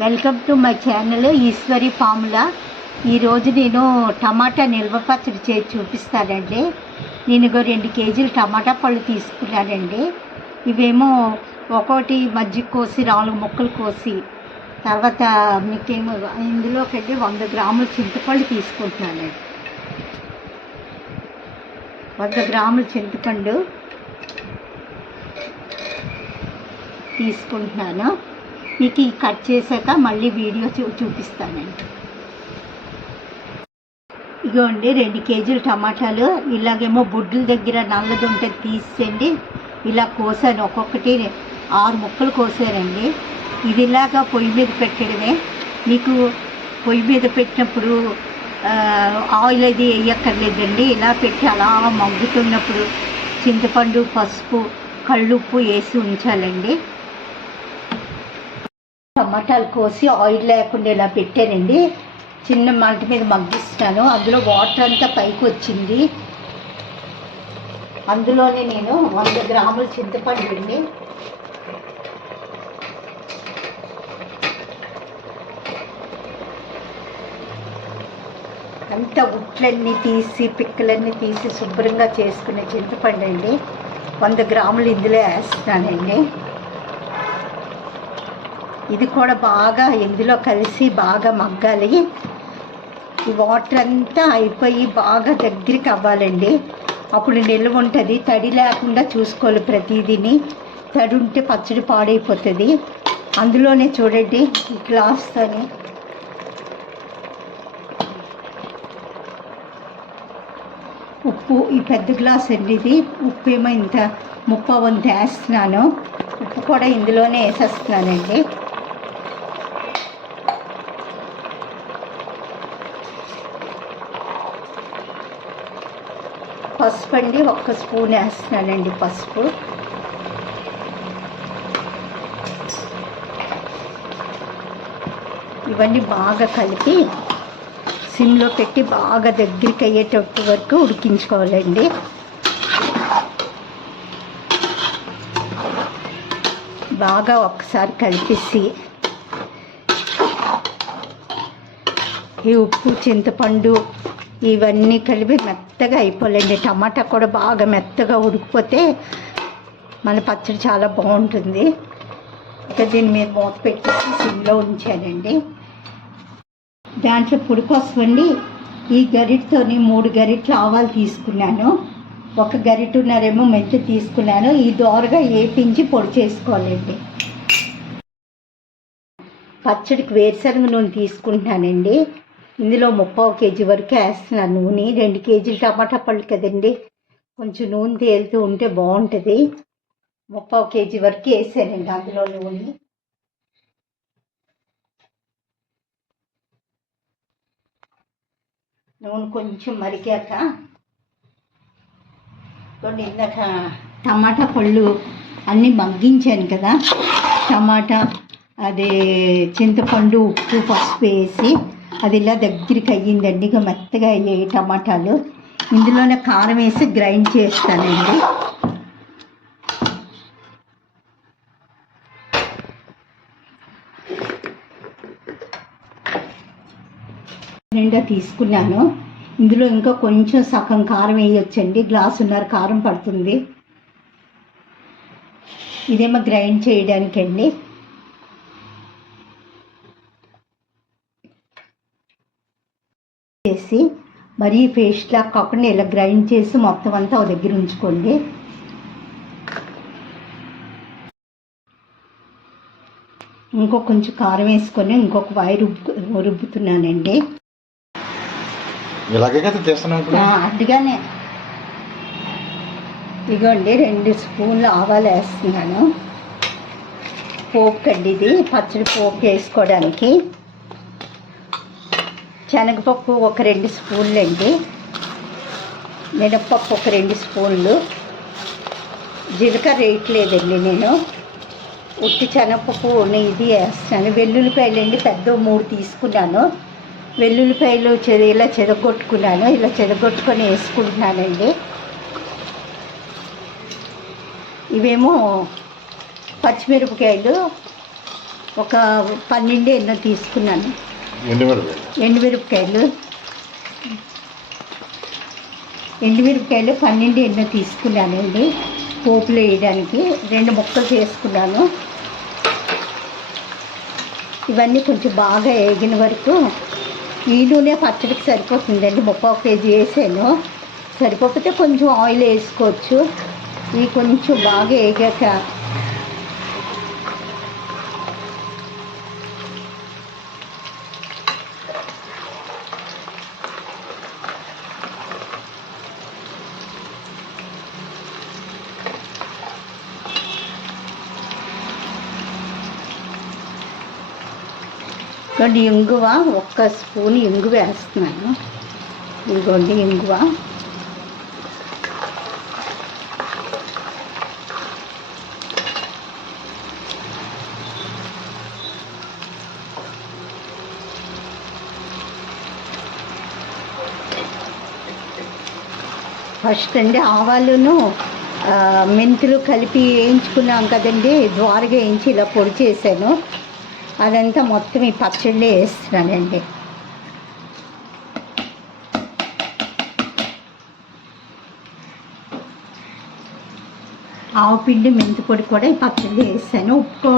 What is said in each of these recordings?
Welcome to my channel Eshwari formula ఈరోజు నేను టమాటా నిల్వ పచ్చడి చేసి చూపిస్తానండి. నేను ఇగో రెండు కేజీలు టమాటా పళ్ళు తీసుకున్నానండి. ఇవేమో ఒకటి మజ్జిగ కోసి నాలుగు ముక్కలు కోసి తర్వాత మీకేమో ఇందులోకి వెళ్ళి వంద గ్రాముల చింతపండు తీసుకుంటున్నానండి వంద గ్రాముల చింతపండు తీసుకుంటున్నాను. మీకు కట్ చేశాక మళ్ళీ వీడియో చూ చూపిస్తానండి. ఇగోండి రెండు కేజీలు టమాటాలు ఇలాగేమో బుడ్డుల దగ్గర నల్లది ఉంటే తీసేయండి. ఇలా కోసాను ఒక్కొక్కటి ఆరు ముక్కలు కోసానండి ఇది ఇలాగా పొయ్యి మీద పెట్టడమే. మీకు పొయ్యి మీద పెట్టినప్పుడు ఆయిల్ అది వేయక్కర్లేదండి. ఇలా పెట్టి అలా మగ్గుతున్నప్పుడు చింతపండు పసుపు కళ్ళుప్పు వేసి ఉంచాలండి. టమాటాలు కోసి ఆయిల్ లేకుండా ఇలా పెట్టానండి. చిన్న మంట మీద మగ్గిస్తాను. అందులో వాటర్ అంతా పైకి వచ్చింది. అందులోనే నేను వంద గ్రాముల చింతపండు అండి అంత ఉట్లన్నీ తీసి పిక్కలన్నీ తీసి శుభ్రంగా చేసుకునే చింతపండు అండి వంద గ్రాములు ఇందులో వేస్తున్నానండి. ఇది కూడా బాగా ఇందులో కలిసి బాగా మగ్గాలి. ఈ వాటర్ అంతా అయిపోయి బాగా దగ్గరికి అవ్వాలండి. అప్పుడు నిల్వ ఉంటుంది. తడి లేకుండా చూసుకోవాలి ప్రతిదీని. తడి ఉంటే పచ్చడి పాడైపోతుంది. అందులోనే చూడండి ఈ గ్లాస్తోని ఉప్పు ఈ పెద్ద గ్లాస్ అండి ఇది. ఉప్పు ఏమో ఇంత ముప్ప వంత వేస్తున్నాను. ఉప్పు కూడా ఇందులోనే వేసేస్తున్నానండి. పసుపు అండి ఒక్క స్పూన్ వేస్తున్నానండి పసుపు. ఇవన్నీ బాగా కలిపి సిమ్లో పెట్టి బాగా దగ్గరికి అయ్యేటట్టు వరకు ఉడికించుకోవాలండి. బాగా ఒకసారి కలిపేసి ఈ ఉప్పు చింతపండు ఇవన్నీ కలిపి మెత్తగా అయిపోలేండి. టమాటా కూడా బాగా మెత్తగా ఉడికిపోతే మన పచ్చడి చాలా బాగుంటుంది. ఇక దీని మీద మూత పెట్టేసి సిమ్లో ఉంచానండి. దాంట్లో పొడి అండి ఈ గరిటతోని మూడు గరిటలు ఆవాలు తీసుకున్నాను. ఒక గరిటన్నరేమో మెంతి తీసుకున్నాను. ఈ దోరగా ఏపించి పొడి చేసుకోవాలండి. పచ్చడికి వేరుశనగ నూనె తీసుకుంటున్నానండి. ఇందులో ముప్పావు కేజీ వరకు వేస్తున్నాను. నూనె రెండు కేజీలు టమాటా పళ్ళు కదండి. కొంచెం నూనె తేలుతూ ఉంటే బాగుంటుంది. ముప్పావు కేజీ వరకు వేసానండి అందులో నూనె. నూనె కొంచెం మరిగాక కొన్ని ఇందాక టమాటా పళ్ళు అన్నీ మగ్గించాను కదా. టమాటా అదే చింతపండు ఉప్పు పసుపు వేసి అది ఇలా దగ్గరికి అయ్యిందండి ఇక మెత్తగా అయ్యాయి టమాటాలు. ఇందులోనే కారం వేసి గ్రైండ్ చేస్తానండి. నిండా తీసుకున్నాను. ఇందులో ఇంకా కొంచెం సగం కారం వేయొచ్చండి. గ్లాసున్నర కారం పడుతుంది. ఇదేమో గ్రైండ్ చేయడానికండి. చేసి మరీ పేస్ట్లా కాకుండా ఇలా గ్రైండ్ చేసి మొత్తం అంతా ఒక దగ్గర ఉంచుకోండి. ఇంకో కొంచెం కారం వేసుకొని ఇంకొక వాయి రుబ్బు రుబ్బుతున్నానండి. ఇలాగే కదా అడ్డుగానే ఇగోండి రెండు స్పూన్లు ఆవాలు వేస్తున్నాను. పోపు కడ్డిది పచ్చడి పోపు వేసుకోవడానికి. శనగపప్పు ఒక రెండు స్పూన్లు అండి మినప్పప్పు ఒక రెండు స్పూన్లు. జీలకర్ర వేయట్లేదండి నేను. ఉట్టి శనగపప్పు ఇది వేస్తాను. వెల్లుల్లిపాయలు అండి పెద్ద మూడు తీసుకున్నాను. వెల్లుల్లిపాయలు చెద ఇలా చెదగొట్టుకున్నాను ఇలా చెదగొట్టుకొని వేసుకుంటున్నానండి. ఇవేమో పచ్చిమిరపకాయలు ఒక పన్నెండు ఎన్నో తీసుకున్నాను. ఎండుమిరపకాయలు. ఎండుమిరపకాయలు. పన్నెండు ఎన్నో తీసుకున్నానండి పోపులో వేయడానికి రెండు ముక్కలు చేసుకున్నాను. ఇవన్నీ కొంచెం బాగా వేగిన వరకు ఈ నూనె పచ్చడికి సరిపోతుందండి ముప్పై కేజీ వేసాను. సరిపోతే కొంచెం ఆయిల్ వేసుకోవచ్చు. ఇవి కొంచెం బాగా వేగాక ఇదిగోండి ఇంగువ. ఒక్క స్పూన్ ఇంగువ వేస్తున్నాను. ఇదిగోండి ఇంగువ. ఫస్ట్ అండి ఆవాలును మెంతులు కలిపి వేయించుకున్నాం కదండి ద్వారగా వేయించి ఇలా పొడి చేశాను. అదంతా మొత్తం ఈ పచ్చళ్ళే వేస్తున్నానండి ఆవు పిండి మెంతి పొడి కూడా ఈ పచ్చడి వేసాను. ఉప్పు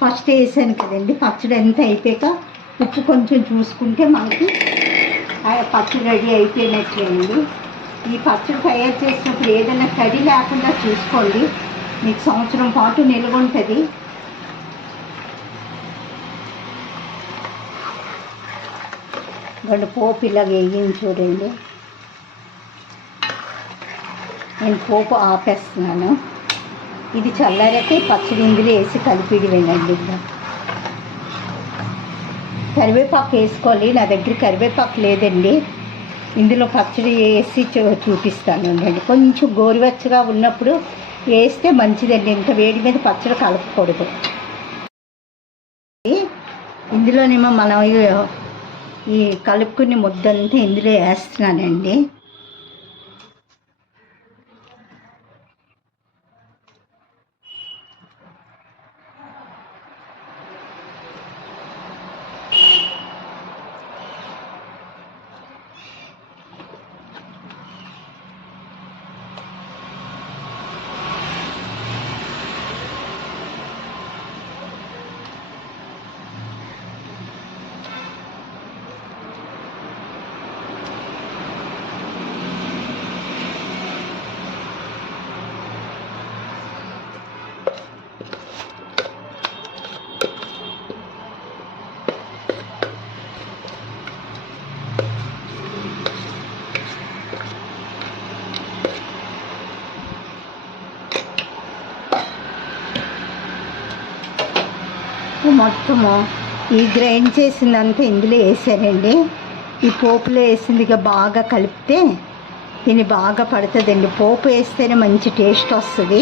ఫస్ట్ వేసాను కదండి పచ్చడి ఎంత అయిపోయాక ఉప్పు కొంచెం చూసుకుంటే మనకి పచ్చడి రెడీ అయిపోయినట్లేండి ఈ పచ్చడి తయారు చేసినప్పుడు ఏదైనా తడి లేకుండా చూసుకోండి. మీకు సంవత్సరం పాటు నిల్వ ఉంటుంది. రెండు పోపు ఇలా వేయించి చూడండి. నేను పోపు ఆపేస్తున్నాను. ఇది చల్లారాక ఈ పచ్చడి ఇందులో వేసి కలిపిడి వేయండి ఇంకా. కరివేపాకు వేసుకోవాలి. నా దగ్గర కరివేపాకు లేదండి. ఇందులో పచ్చడి వేసి చూ- చూపిస్తాను అండి. కొంచెం గోరువెచ్చగా ఉన్నప్పుడు వేస్తే మంచిదండి. ఇంత వేడి మీద పచ్చడి కలపకూడదు. ఇందులోనేమో మనం ఈ- కలుపుకుని ముద్దంతా ఇందులో వేస్తున్నానండి. మొత్తము ఈ గ్రైండ్ చేసిందంతా ఇందులో వేసానండి. ఈ పోపులో వేసిందిగా బాగా కలిపితే దీన్ని బాగా పడుతుందండి. పోపు వేస్తేనే మంచి టేస్ట్ వస్తుంది.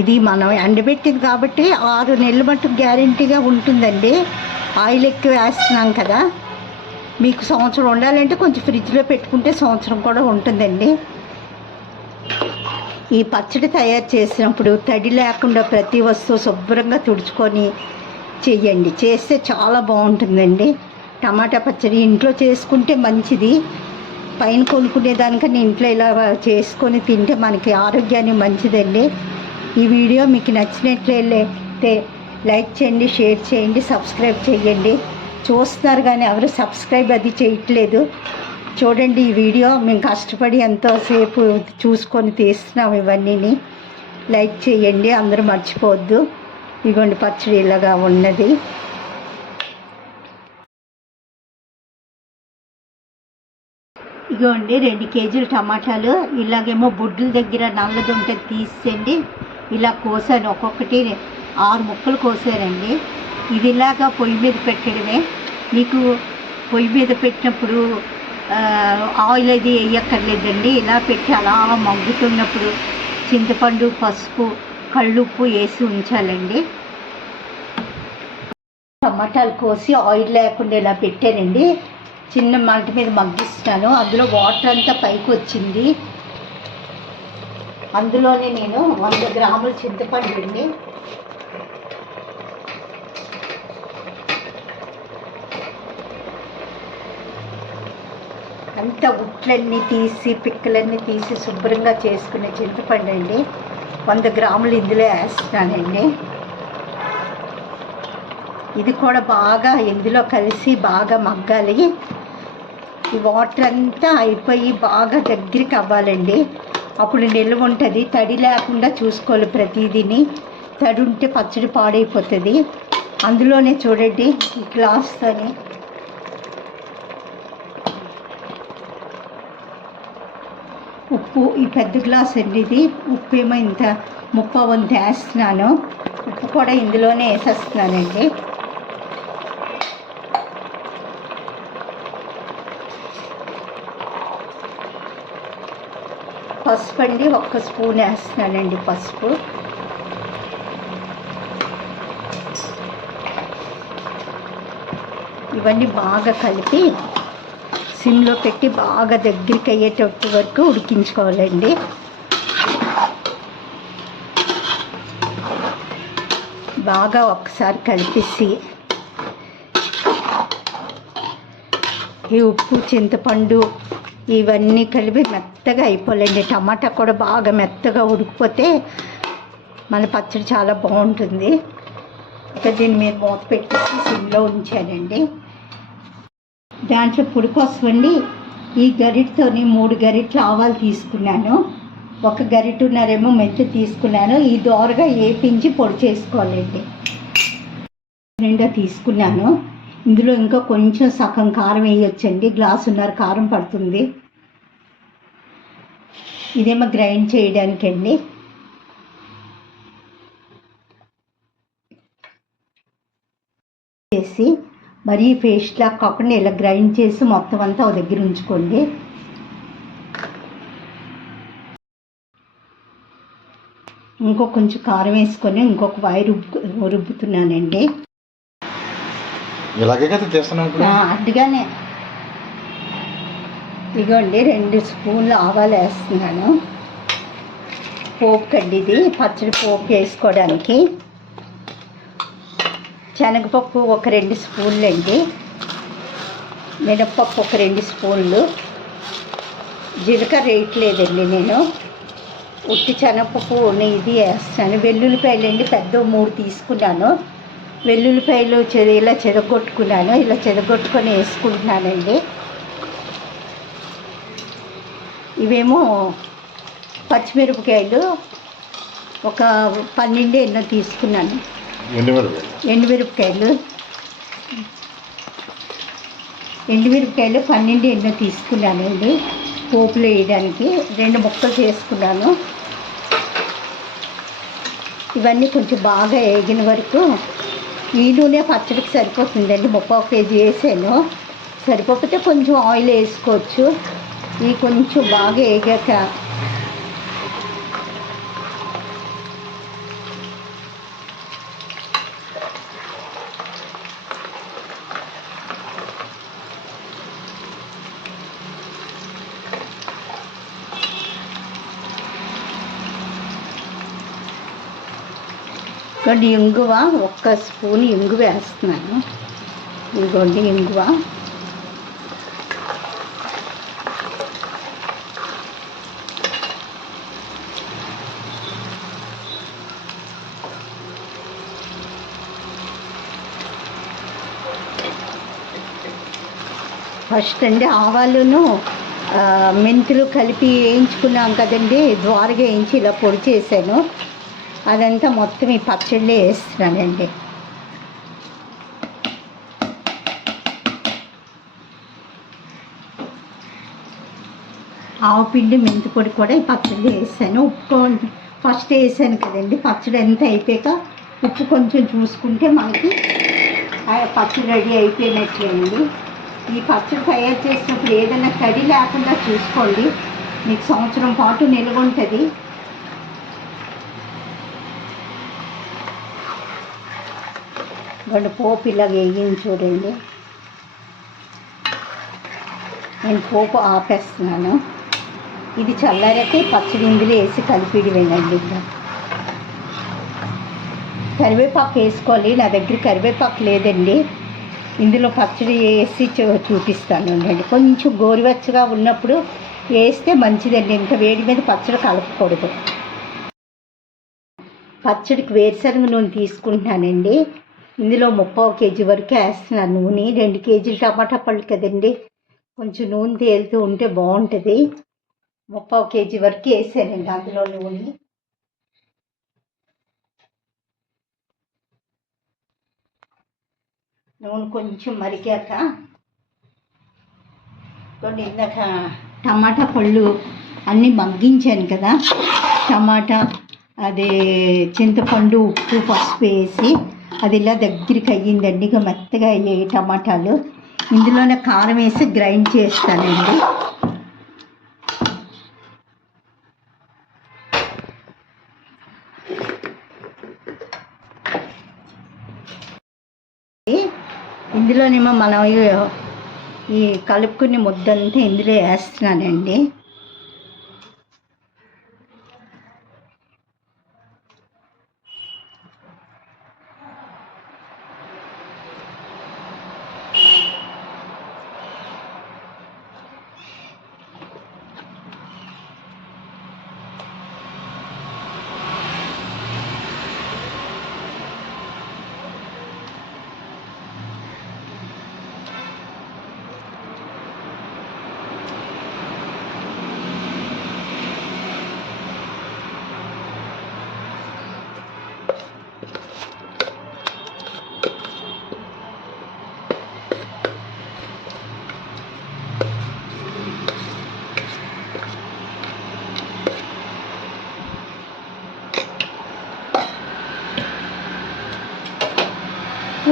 ఇది మనం ఎండబెట్టింది కాబట్టి ఆరు నెలల మట్టుకు గ్యారంటీగా ఉంటుందండి. ఆయిల్ ఎక్కువ వేస్తున్నాం కదా. మీకు సంవత్సరం ఉండాలంటే కొంచెం ఫ్రిడ్జ్లో పెట్టుకుంటే సంవత్సరం కూడా ఉంటుందండి. ఈ పచ్చడి తయారు చేసినప్పుడు తడి లేకుండా ప్రతి వస్తువు శుభ్రంగా తుడుచుకొని చెయ్యండి. చేస్తే చాలా బాగుంటుందండి. టమాటా పచ్చడి ఇంట్లో చేసుకుంటే మంచిది. పైన కొనుక్కునే దానికన్నా ఇంట్లో ఇలా చేసుకొని తింటే మనకి ఆరోగ్యానికి మంచిదండి. ఈ వీడియో మీకు నచ్చినట్లయితే లైక్ చేయండి షేర్ చేయండి సబ్స్క్రైబ్ చేయండి. చూస్తున్నారు కానీ ఎవరు సబ్స్క్రైబ్ అది చేయట్లేదు. చూడండి ఈ వీడియో. మేము కష్టపడి ఎంతోసేపు చూసుకొని తీస్తున్నాం ఇవన్నీని. లైక్ చేయండి అందరూ మర్చిపోవద్దు. ఇదిగోండి పచ్చడి ఇలాగా ఉన్నది. ఇదిగోండి రెండు కేజీలు టమాటాలు. ఇలాగేమో బొడ్డుల దగ్గర నల్లది ఉంటే తీసేయండి. ఇలా కోసాను ఒక్కొక్కటి ఆరు ముక్కలు కోసానండి. ఇది ఇలాగా పొయ్యి మీద పెట్టడమే. మీకు పొయ్యి మీద పెట్టినప్పుడు ఆయిల్ అది వేయక్కర్లేదండి. ఇలా పెట్టి అలా మగ్గుతున్నప్పుడు చింతపండు పసుపు కళ్ళుప్పు వేసి ఉంచాలండి. టమాటాలు కోసి ఆయిల్ లేకుండా ఇలా పెట్టానండి. చిన్న మంట మీద మగ్గిస్తాను. అందులో వాటర్ అంతా పైకి వచ్చింది. అందులోనే నేను వంద గ్రాముల చింతపండు అంత ఉట్లన్నీ తీసి పిక్కలన్నీ తీసి శుభ్రంగా చేసుకునే చింతపండు అండి. వంద గ్రాములు ఇందులో వేస్తున్నానండి. ఇది కూడా బాగా ఇందులో కలిసి బాగా మగ్గాలి. ఈ వాటర్ అంతా అయిపోయి బాగా దగ్గరికి అవ్వాలండి. అప్పుడు నిల్వ ఉంటుంది. తడి లేకుండా చూసుకోవాలి ప్రతిదీని. తడి ఉంటే పచ్చడి పాడైపోతుంది. అందులోనే చూడండి ఈ గ్లాస్తోని. ఉప్పు ఈ పెద్ద గ్లాస్ అండి ఇది. ఉప్పు ఏమో ఇంత ముప్ప వంతు వేస్తున్నాను. ఉప్పు కూడా ఇందులోనే వేసేస్తున్నానండి. పసుపు అండి ఒక్క స్పూన్ వేస్తున్నానండి పసుపు. ఇవన్నీ బాగా కలిపి సిమ్లో పెట్టి బాగా దగ్గరికి అయ్యేటట్టు వరకు ఉడికించుకోవాలండి. బాగా ఒకసారి కలిపేసి ఈ ఉప్పు చింతపండు ఇవన్నీ కలిపి మెత్తగా అయిపోలేండి టమాటా కూడా బాగా మెత్తగా ఉడికిపోతే మన పచ్చడి చాలా బాగుంటుంది. ఇక దీని మీద మూత పెట్టేసి సిమ్లో ఉంచానండి. దాంట్లో పొడి అండి ఈ గరిటతోని మూడు గరిటలు ఆవాలు తీసుకున్నాను. ఒక గరిటన్నరేమో మెంతి తీసుకున్నాను. ఈ దోరగా ఏపించి పొడి చేసుకోవాలండి. నిండా తీసుకున్నాను. ఇందులో ఇంకా కొంచెం సగం కారం వేయొచ్చండి. గ్లాసున్నర కారం పడుతుంది. ఇదేమో గ్రైండ్ చేయడానికండి. చేసి మరీ పేస్ట్లా కాకుండా ఇలా గ్రైండ్ చేసి మొత్తం అంతా ఒక దగ్గర ఉంచుకోండి. ఇంకో కొంచెం కారం వేసుకొని ఇంకొక వాయి రుబ్బు రుబ్బుతున్నానండి. ఇలాగే కదా అడ్డుగానే ఇదిగోండి రెండు స్పూన్లు ఆవాలు వేస్తున్నాను. పోపు కండి ఇది పచ్చడి పోపు వేసుకోవడానికి. శనగపప్పు ఒక రెండు స్పూన్లు అండి మినప్పప్పు ఒక రెండు స్పూన్లు. జీలకర్ర వేయట్లేదండి నేను. ఉట్టి శనగపప్పు ఇది వేస్తాను. వెల్లుల్లిపాయలు అండి పెద్ద మూడు తీసుకున్నాను. వెల్లుల్లిపాయలు చె ఇలా చెదగొట్టుకున్నాను ఇలా చెదగొట్టుకొని వేసుకుంటున్నానండి. ఇవేమో పచ్చిమిరపకాయలు ఒక పన్నెండు ఎన్నో తీసుకున్నాను. ఎండుమిరపకాయలు. ఎండుమిరపకాయలు. పన్నెండు ఎన్నో తీసుకున్నానండి పోపులు వేయడానికి రెండు ముక్కలు చేసుకున్నాను. ఇవన్నీ కొంచెం బాగా వేగిన వరకు ఈ నూనె పచ్చడికి సరిపోతుందండి. ముప్పై కేజీ వేసాను. సరిపోతే కొంచెం ఆయిల్ వేసుకోవచ్చు. ఇవి కొంచెం బాగా వేగాక ఇదిగోండి ఇంగువ ఒక్క స్పూన్ ఇంగు వేస్తున్నాను. ఇదిగోండి ఇంగువ. ఫస్ట్ అండి ఆవాలును మెంతులు కలిపి వేయించుకున్నాం కదండి ద్వారగా వేయించి ఇలా పొడి చేశాను. అదంతా మొత్తం ఈ పచ్చళ్ళే వేస్తున్నానండి. ఆవు పిండి మెంతి పొడి కూడా ఈ పచ్చడిలో వేసాను. ఉప్పు ఫస్ట్ వేసాను కదండి పచ్చడి ఎంత అయిపోయాక ఉప్పు కొంచెం చూసుకుంటే మనకి పచ్చడి రెడీ అయిపోయినట్లేండి ఈ పచ్చడి తయారు చేసినప్పుడు ఏదైనా తడి లేకుండా చూసుకోండి. మీకు సంవత్సరం పాటు నిల్వ ఉంటుంది. రెండు పోపు ఇలా వేగింది చూడండి. నేను పోపు ఆపేస్తున్నాను. ఇది చల్లారైతే పచ్చడి ఇందులో వేసి కలిపిడి వేయండి ఇంకా కరివేపాకు వేసుకోవాలి. నా దగ్గర కరివేపాకు లేదండి. ఇందులో పచ్చడి వేసి చూ- చూపిస్తాను అండి. కొంచెం గోరువెచ్చగా ఉన్నప్పుడు వేస్తే మంచిదండి. ఇంకా వేడి మీద పచ్చడి కలపకూడదు. పచ్చడికి వేరుశనగ నూనె తీసుకుంటున్నానండి. ఇందులో ముప్పావు కేజీ వరకు వేస్తున్నాను నూనె రెండు కేజీలు టమాటా పళ్ళు కదండి. కొంచెం నూనె తేలుతూ ఉంటే బాగుంటుంది. ముప్పావు కేజీ వరకు వేసానండి అందులో నూనె. నూనె కొంచెం మరిగాక కొన్ని ఇందాక టమాటా పళ్ళు అన్నీ మగ్గించాను కదా. టమాటా అదే చింతపండు ఉప్పు పసుపు వేసి అది ఇలా దగ్గరికి అయ్యిందండి. ఇక మెత్తగా అయ్యాయి టమాటాలు. ఇందులోనే కారం వేసి గ్రైండ్ చేస్తానండి. ఇందులోనేమో మనం ఈ- కలుపుకునే ముద్దంతా ఇందులో వేస్తున్నానండి.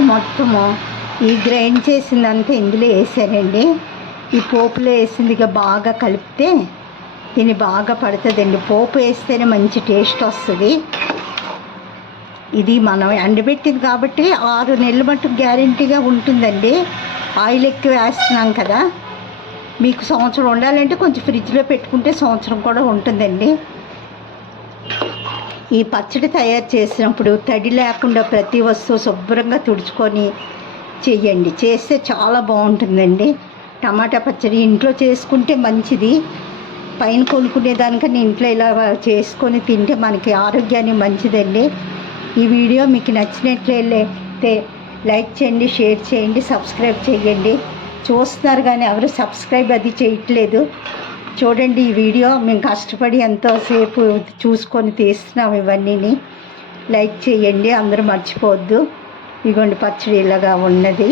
మొత్తము ఈ గ్రైండ్ చేసిందంతా ఇందులో వేసానండి. ఈ పోపులో వేసింది ఇక బాగా కలిపితే దీన్ని బాగా పడుతుందండి. పోపు వేస్తేనే మంచి టేస్ట్ వస్తుంది. ఇది మనం ఎండబెట్టింది కాబట్టి ఆరు నెలల మటు గ్యారంటీగా ఉంటుందండి. ఆయిల్ ఎక్కువ వేస్తున్నాం కదా. మీకు సంవత్సరం ఉండాలంటే కొంచెం ఫ్రిడ్జ్లో పెట్టుకుంటే సంవత్సరం కూడా ఉంటుందండి. ఈ పచ్చడి తయారు చేసినప్పుడు తడి లేకుండా ప్రతి వస్తువు శుభ్రంగా తుడుచుకొని చేయండి చేస్తే చాలా బాగుంటుందండి. టమాటా పచ్చడి ఇంట్లో చేసుకుంటే మంచిది. పైన కొనుక్కునే దానికన్నా ఇంట్లో ఇలా చేసుకొని తింటే మనకి ఆరోగ్యానికి మంచిదండి. ఈ వీడియో మీకు నచ్చినట్లయితే లైక్ చేయండి షేర్ చేయండి సబ్స్క్రైబ్ చేయండి. చూస్తున్నారు కానీ ఎవరు సబ్స్క్రైబ్ అది చేయట్లేదు. చూడండి ఈ వీడియో. మేము కష్టపడి ఎంతోసేపు చూసుకొని తీస్తున్నాం ఇవన్నీని. లైక్ చేయండి అందరూ మర్చిపోవద్దు. ఇగోండి పచ్చడి ఇలాగా ఉన్నది.